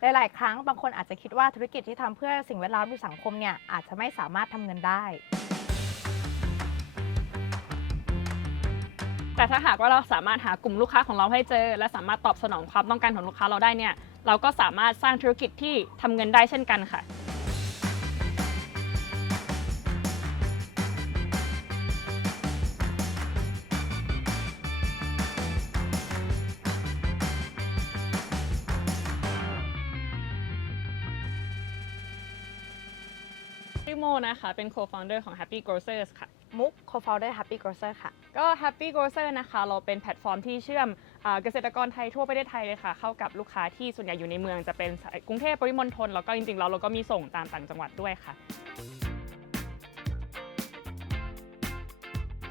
หลายๆ ครั้งบางคนอาจจะคิดว่าธุรกิจที่ทำเพื่อสิ่งแวดล้อมหรือสังคมเนี่ยอาจจะไม่สามารถทำเงินได้ แต่ถ้าหากว่าเราสามารถหากลุ่มลูกค้าของเราให้เจอ และสามารถตอบสนองความต้องการของลูกค้าเราได้เนี่ยเราก็สามารถสร้างธุรกิจที่ทำเงินได้เช่นกันค่ะ นะคะ เป็น co-founder ของ Happy Grocers ค่ะ มุก co-founder Happy Grocer ค่ะ ก็ Happy Grocer นะคะ เราเป็นแพลตฟอร์มที่เชื่อมอ่าเกษตรกรไทยทั่วประเทศไทยเลยค่ะ เข้ากับลูกค้าที่ส่วนใหญ่อยู่ในเมืองจะเป็นกรุงเทพปริมณฑลแล้วก็จริงๆแล้วเราก็มีส่งตามต่างจังหวัดด้วยค่ะ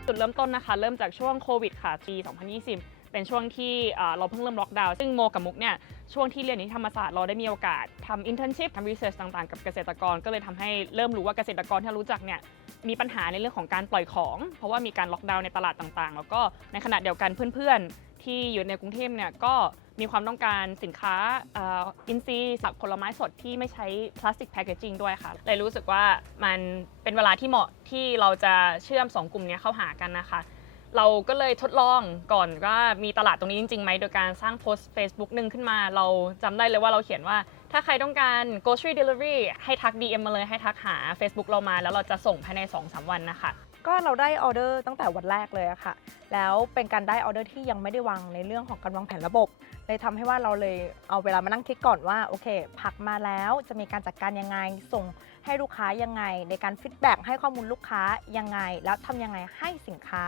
จุดเริ่มต้นนะคะ เริ่มจากช่วงโควิดค่ะปี 2020 เป็นช่วงที่เราเพิ่งเริ่มล็อกดาวน์ซึ่งโมกับมุกเนี่ยช่วงที่เรียนที่ธรรมศาสตร์เราได้มีโอกาสทำอินเทอร์นชิพทำรีเสิร์ชต่างๆ กับเกษตรกรก็เลยทำให้เริ่มรู้ว่าเกษตรกรที่รู้จักเนี่ยมีปัญหาในเรื่องของการปล่อยของ เพราะว่ามีการล็อกดาวน์ในตลาดต่างๆ แล้วก็ในขณะเดียวกันเพื่อนๆ ที่อยู่ในกรุงเทพเนี่ยก็มีความต้องการสินค้าอินทรีสักผลไม้สดที่ไม่ใช้พลาสติกแพคเกจิ้งด้วยค่ะ เลยรู้สึกว่ามันเป็นเวลาที่เหมาะที่เราจะเชื่อม 2 กลุ่มนี้เข้าหากันนะคะ เราก็เลยทดลองก่อนว่ามีตลาดตรงนี้จริงๆไหมโดยการสร้างโพสต์ Facebook หนึ่งขึ้นมา เราจำได้เลยว่าเราเขียนว่าถ้าใครต้องการ grocery delivery ให้ทัก DM มาเลยให้ทักหา Facebook เรามา แล้วเราจะส่งภายใน 2-3 วันนะคะ ก็เราได้ออเดอร์ตั้งแต่วันแรกเลยอะค่ะ แล้วเป็นการได้ออเดอร์ที่ยังไม่ได้วางในเรื่องของการวางแผนระบบ เลยทำให้ว่าเราเลยเอาเวลามานั่งคิดก่อนว่าโอเคผักมาแล้วจะมีการจัดการยังไงส่ง ให้ลูกค้ายังไง ในการฟีดแบ็กให้ข้อมูลลูกค้ายังไง แล้วทำยังไงให้สินค้า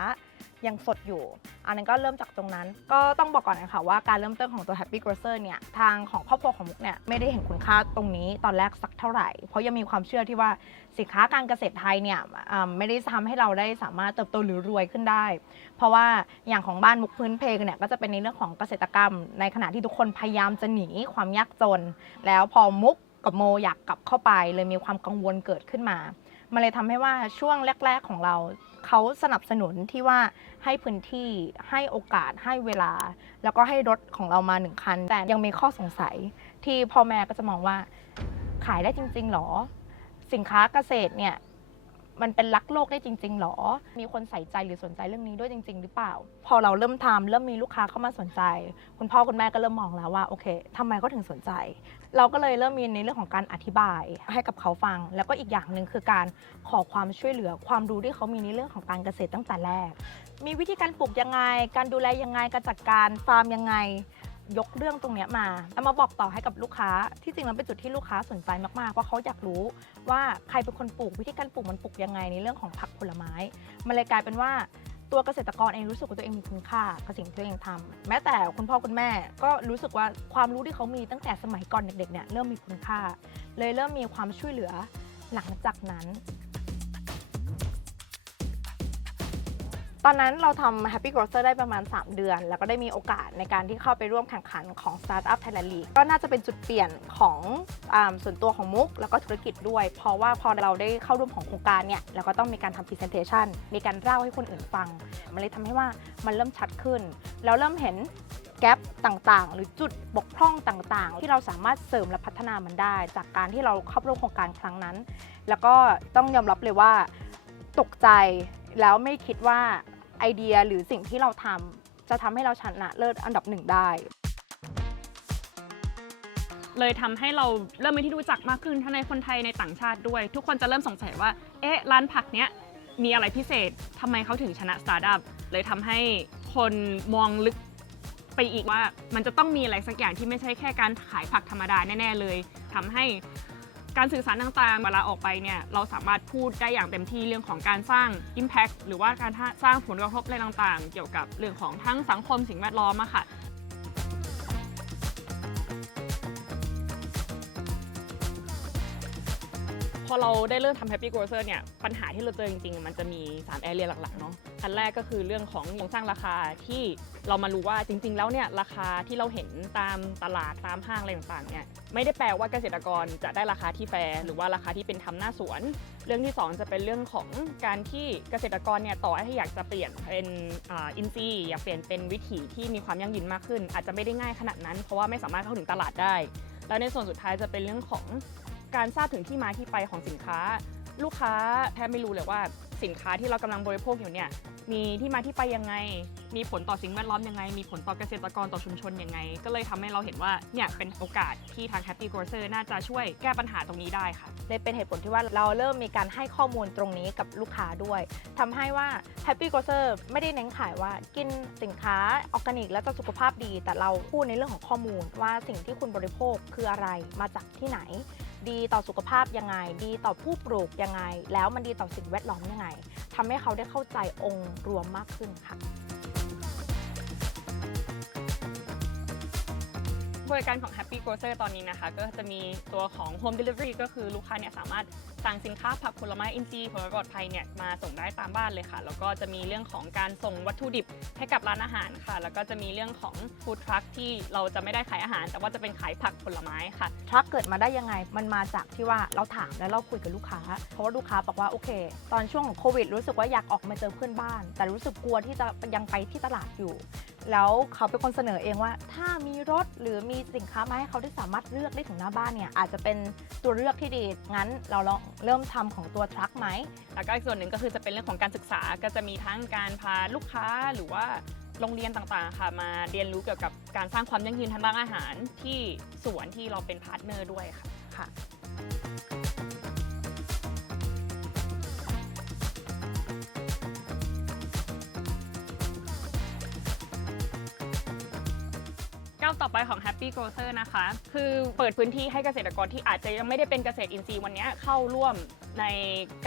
ยังสดอยู่ อันนั้นก็เริ่มจากตรงนั้น ก็ต้องบอกก่อนนะคะว่าการเริ่มต้นของตัว Happy Grocer เนี่ย ทางของครอบครัวของมุกเนี่ย ไม่ได้เห็นคุณค่าตรงนี้ตอนแรกสักเท่าไหร่ เพราะยังมีความเชื่อที่ว่าสินค้าการเกษตรไทยเนี่ยไม่ได้ทำให้เราได้สามารถเติบโตหรือรวยขึ้นได้ เพราะว่าอย่างของบ้านมุกพื้นเพกเนี่ยก็จะเป็นในเรื่องของเกษตรกรรม ในขณะที่ทุกคนพยายามจะหนีความยากจน แล้วพอมุก กับโมอยากกลับเข้าไป เลยมีความกังวลเกิดขึ้นมา มันเลยทำให้ว่าช่วงแรก ๆของเราเขาสนับสนุนที่ว่าให้พื้นที่ให้โอกาสให้เวลา แล้วก็ให้รถของเรามาหนึ่งคัน แต่ยังมีข้อสงสัยที่พ่อแม่ก็จะมองว่าขายได้จริง ๆหรอ สินค้าเกษตรเนี่ยมันเป็นรักโลกได้จริง ๆ หรอ มีคนใส่ใจหรือสนใจเรื่องนี้ด้วยจริง ๆ หรือเปล่า พอเราเริ่มทำเริ่มมีลูกค้าเข้ามาสนใจ คุณพ่อคุณแม่ก็เริ่มมองแล้วว่าโอเคทำไมเขาถึงสนใจ เราก็เลยเริ่มมีในเรื่องของการอธิบายให้กับเขาฟัง แล้วก็อีกอย่างหนึ่งคือการขอความช่วยเหลือความรู้ที่เขามีในเรื่องของการเกษตรตั้งแต่แรก มีวิธีการปลูกยังไง การดูแลยังไงการจัดการฟาร์มยังไงยกเรื่องตรงนี้มาแล้วมาบอกต่อให้กับลูกค้า ที่จริงแล้วเป็นจุดที่ลูกค้าสนใจมากๆเพราะเขาอยากรู้ว่าใครเป็นคนปลูกวิธีการปลูกมันปลูกยังไงในเรื่องของผักผลไม้ มันเลยกลายเป็นว่า ตัวเกษตรกรเองรู้สึกว่าตัวเองมีคุณค่ากับสิ่งที่ตัวเองทำแม้แต่คุณพ่อคุณแม่ก็รู้สึกว่าความรู้ที่เขามีตั้งแต่สมัยก่อนเด็กๆเนี่ยเริ่มมีคุณค่า เลยเริ่มมีความช่วยเหลือหลังจากนั้น ตอนนั้นเราทำ Happy Grocer ได้ประมาณ 3 เดือน แล้วก็ได้มีโอกาสในการที่เข้าไปร่วมแข่งขันของ Startup Thailand League ก็น่าจะเป็นจุดเปลี่ยนของอาส่วนตัวของมุก แล้วก็ธุรกิจด้วย เพราะว่าพอเราได้เข้าร่วมของโครงการเนี่ยเราก็ต้องมีการทำ Presentation มีการเล่าให้คนอื่นฟัง มันเลยทำให้ว่ามันเริ่มชัดขึ้น แล้วเริ่มเห็นแกลบต่างๆ หรือจุดบกพร่องต่างๆ ที่เราสามารถเสริมและพัฒนามันได้ จากการที่เราเข้าร่วมโครงการครั้งนั้น แล้วก็ต้องยอมรับเลยว่าตกใจ แล้วไม่คิดว่าไอเดียหรือสิ่งที่เราทำจะทำให้เราชนะเลิศอันดับหนึ่งได้ เลยทำให้เราเริ่มเป็นที่รู้จักมากขึ้นทั้งในคนไทยในต่างชาติด้วย ทุกคนจะเริ่มสงสัยว่า เอ๊ะ ร้านผักเนี้ยมีอะไรพิเศษทำไมเขาถึงชนะสตาร์ทอัพเลยทำให้คนมองลึกไปอีกว่ามันจะต้องมีอะไรสักอย่างที่ไม่ใช่แค่การขายผักธรรมดาแน่ ๆ เลยทำให้ การสื่อสารต่างๆ เวลาออกไปเนี่ยเราสามารถพูดได้อย่างเต็มที่เรื่องของการสร้าง Impact หรือว่าการสร้างผลกระทบอะไรต่างๆ เกี่ยวกับเรื่องของทั้งสังคมสิ่งแวดล้อมอะค่ะ พอเราได้เริ่มทำ Happy Grocer เนี่ยปัญหาที่เราเจอจริงๆ มันจะมี 3 แอเรียหลักๆเนาะอันแรกก็คือเรื่องของโครงสร้างราคาที่เรามารู้ว่าจริง ๆ แล้วเนี่ยราคาที่เราเห็นตามตลาดตามห้างอะไรต่างๆเนี่ยไม่ได้แปลว่าเกษตรกรจะได้ราคาที่แฟร์หรือว่าราคาที่เป็นธรรมหน้าสวน เรื่องที่ 2 จะเป็นเรื่องของการที่เกษตรกรเนี่ยต่อให้อยากจะเปลี่ยนเป็นอินซีอยากเปลี่ยนเป็นวิถีที่มีความยั่งยืนมากขึ้น อาจจะไม่ได้ง่ายขนาดนั้น เพราะว่าไม่สามารถเข้าถึงตลาดได้แล้วในส่วนสุดท้ายจะเป็นเรื่องของ การทราบถึงที่มาที่ไปของสินค้า ลูกค้าแทบไม่รู้เลยว่าสินค้าที่เรากำลังบริโภคอยู่เนี่ยมีที่มาที่ไปยังไง มีผลต่อสิ่งแวดล้อมยังไง มีผลต่อเกษตรกรต่อชุมชนยังไง ก็เลยทำให้เราเห็นว่าเนี่ยเป็นโอกาสที่ทาง Happy Grocer น่าจะช่วยแก้ปัญหาตรงนี้ได้ค่ะเลยเป็นเหตุผลที่ว่าเราเริ่มมีการให้ข้อมูลตรงนี้กับลูกค้าด้วยทำให้ว่า Happy Grocer ไม่ได้เน้นขายว่ากินสินค้าออร์แกนิก แล้วจะสุขภาพดี แต่เราพูดในเรื่องของข้อมูลว่าสิ่งที่คุณบริโภคคืออะไรมาจากที่ไหน ดีต่อสุขภาพยังไง ดีต่อผู้ปลูกยังไง แล้วมันดีต่อสิ่งแวดล้อมยังไงทำให้เขาได้เข้าใจองค์รวมมากขึ้นค่ะ บริการของ Happy Grocer ตอนนี้นะคะ ก็จะมีตัวของ Home Delivery ก็คือลูกค้าเนี่ยสามารถสั่งสินค้าผักผลไม้อินทรีย์ผลไม้ปลอดภัยเนี่ยมาส่งได้ตามบ้านเลยค่ะ แล้วก็จะมีเรื่องของการส่งวัตถุดิบให้กับร้านอาหารค่ะ แล้วก็จะมีเรื่องของ Food Truck ที่เราจะไม่ได้ขายอาหาร แต่ว่าจะเป็นขายผักผลไม้ค่ะ ทรัคเกิดมาได้ยังไง มันมาจากที่ว่าเราถามแล้วเราคุยกับลูกค้า เพราะว่าลูกค้าบอกว่าโอเค ตอนช่วงของโควิดรู้สึกว่าอยากออกมาเจอเพื่อนบ้าน แต่รู้สึกกลัวที่จะยังไปที่ตลาดอยู่ แล้วเขาเป็นคนเสนอเองว่า ถ้ามีรถหรือมีสินค้ามาให้เขาได้สามารถเลือกได้ถึงหน้าบ้านเนี่ยอาจจะเป็นตัวเลือกที่ดีงั้นเราลองเริ่มทำของตัวทรัคไหมแล้วก็อีกส่วนหนึ่งก็คือจะเป็นเรื่องของการศึกษาก็จะมีทั้งการพาลูกค้าหรือว่าโรงเรียนต่างๆ ค่ะ มาเรียนรู้เกี่ยวกับการสร้างความยั่งยืนทางด้านอาหารที่สวนที่เราเป็นพาร์ทเนอร์ด้วยค่ะ ก้าวต่อไปของ Happy Grocer นะคะ คือเปิดพื้นที่ให้เกษตรกรที่อาจจะยังไม่ได้เป็นเกษตรอินทรีย์วันนี้เข้าร่วม ใน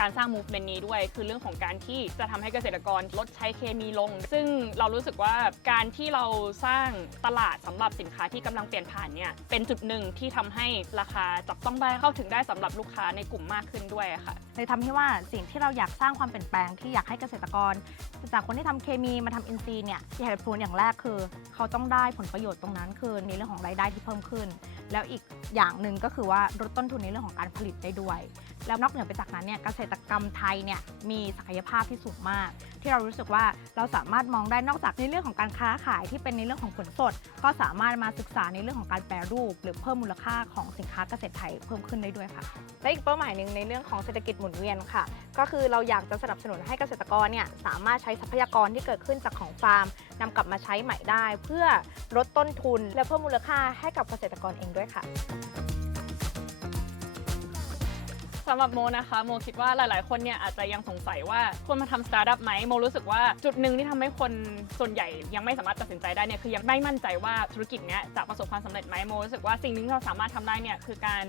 การสร้าง movement นี้ด้วย คือเรื่องของการที่จะทำให้เกษตรกรลดใช้เคมีลง ซึ่งเรารู้สึกว่าการที่เราสร้างตลาดสำหรับสินค้าที่กำลังเปลี่ยนผ่านเนี่ยเป็นจุดหนึ่งที่ทำให้ราคาจับต้องได้เข้าถึงได้สำหรับลูกค้าในกลุ่มมากขึ้นด้วยค่ะเลยทำให้ว่าสิ่งที่เราอยากสร้างความเปลี่ยนแปลงที่อยากให้เกษตรกร จากคนที่ทำเคมีมาทำอินทรีย์เนี่ยเหตุผลอย่างแรกคือ เขาต้องได้ผลประโยชน์ตรงนั้น คือในเรื่องของรายได้ที่เพิ่มขึ้น แล้วอีกอย่างหนึ่งก็คือว่าลดต้นทุนในเรื่องของการผลิตได้ด้วย แล้วนอกเหนือไปจากนั้นเนี่ยเกษตรกรรมไทยเนี่ยมีศักยภาพที่สูงมาก ที่เรารู้สึกว่าเราสามารถมองได้นอกจากในเรื่องของการค้าขายที่เป็นในเรื่องของผลสด ก็สามารถมาศึกษาในเรื่องของการแปรรูป หรือเพิ่มมูลค่าของสินค้าเกษตรไทยเพิ่มขึ้นได้ด้วยค่ะ และอีกเป้าหมายหนึ่งในเรื่องของเศรษฐกิจหมุนเวียนค่ะ ก็คือเราอยากจะสนับสนุนให้เกษตรกรเนี่ยสามารถใช้ทรัพยากรที่เกิดขึ้นจากของฟาร์มนำกลับมาใช้ใหม่ได้ เพื่อลดต้นทุน และเพิ่มมูลค่าให้กับเกษตรกรเองด้วยค่ะำหรับโมนะคะโมคิดว่าหลาย ๆ คนเนี่ยอาจจะยังสงสัยว่าควรมาทำสตาร์ทอัพไหมโมรู้สึกว่าจุดหนึ่งที่ทำให้คนส่วนใหญ่ยังไม่สามารถตัดสินใจได้เนี่ยคือยังไม่มั่นใจว่าธุรกิจเนี้ยจะประสบความสำเร็จไหมโมรู้สึกว่าสิ่งหนึ่งที่เราสามารถทำได้เนี่ยคือการ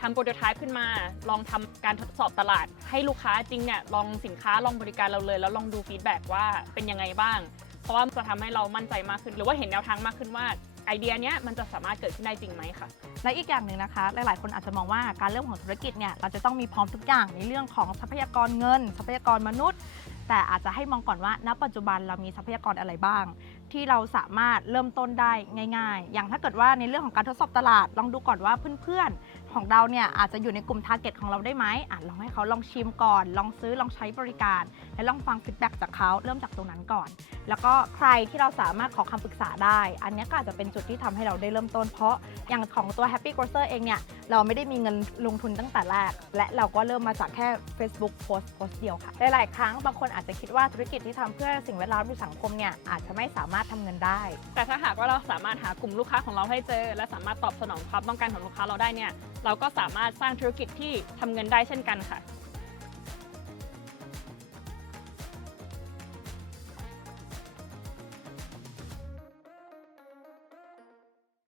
ทำโปรโตไทป์ขึ้นมา ลองทำการทดสอบตลาด ให้ลูกค้าจริงเนี่ยลองสินค้าลองบริการเราเลย แล้วลองดูฟีดแบ็กว่าเป็นยังไงบ้าง เพราะว่าจะทำให้เรามั่นใจมากขึ้น หรือว่าเห็นแนวทางมากขึ้นว่า ไอเดียเนี้ยมันจะสามารถเกิดขึ้นได้จริงไหมคะและอีกอย่างหนึ่งนะคะ หลาย ๆ คนอาจจะมองว่าการเริ่มของธุรกิจเนี่ยเราจะต้องมีพร้อมทุกอย่างในเรื่องของทรัพยากรเงิน ทรัพยากรมนุษย์ แต่อาจจะให้มองก่อนว่าณปัจจุบันเรามีทรัพยากรอะไรบ้าง ที่เราสามารถเริ่มต้นได้ง่าย ๆ อย่างถ้าเกิดว่าในเรื่องของการทดสอบตลาด ลองดูก่อนว่าเพื่อนๆ ของเราเนี่ยอาจจะอยู่ในกลุ่มทาร์เก็ตของเราได้ไหมอะลองให้เขาลองชิมก่อน ลองซื้อลองใช้บริการ และลองฟังฟีดแบ็กจากเขาเริ่มจากตรงนั้นก่อน แล้วก็ใครที่เราสามารถขอคำปรึกษาได้ อันนี้ก็อาจจะเป็นจุดที่ทำให้เราได้เริ่มต้น เพราะอย่างของตัว Happy Grocer เองเนี่ยเราไม่ได้มีเงินลงทุนตั้งแต่แรก และเราก็เริ่มมาจากแค่ Facebook โพสต์โพสต์เดียวค่ะหลายๆครั้งบางคนอาจจะคิดว่าธุรกิจที่ทำเพื่อสิ่งแวดล้อมหรือสังคมเนี่ยอาจจะไม่สามารถทำเงินได้ แต่ถ้าหากว่าเราสามารถหากลุ่มลูกค้าของเราให้เจอ และสามารถตอบสนองความต้องการของลูกค้าเราได้เนี่ยเราก็สามารถสร้างธุรกิจที่ทำเงินได้เช่นกันค่ะ